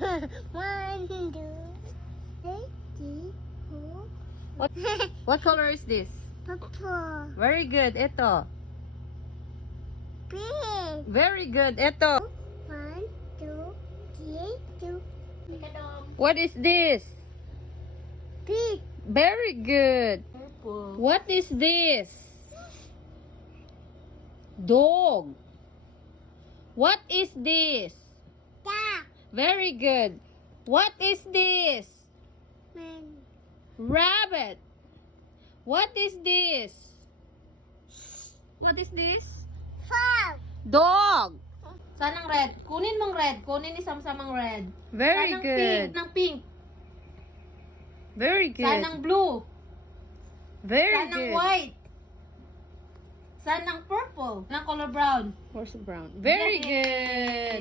One, two, three, four. What color is this? Purple. Very good. Ito. Pink. Very good. Ito. One, two, three, two. What is this? Pink. Very good. Purple. What is this? Dog. What is this? Duck. Very good. What is this? Man. Rabbit. What is this? What is this? Frog. Dog. Saan ang red? Kunin mong red. Kunin ni Samsam ang red. Very Saan ang good. pink? Ng pink. Very Saan good. ang blue? Very Saan ang good. white? Saan ang purple? Saan ang color brown? Horse brown. Very Yay! good.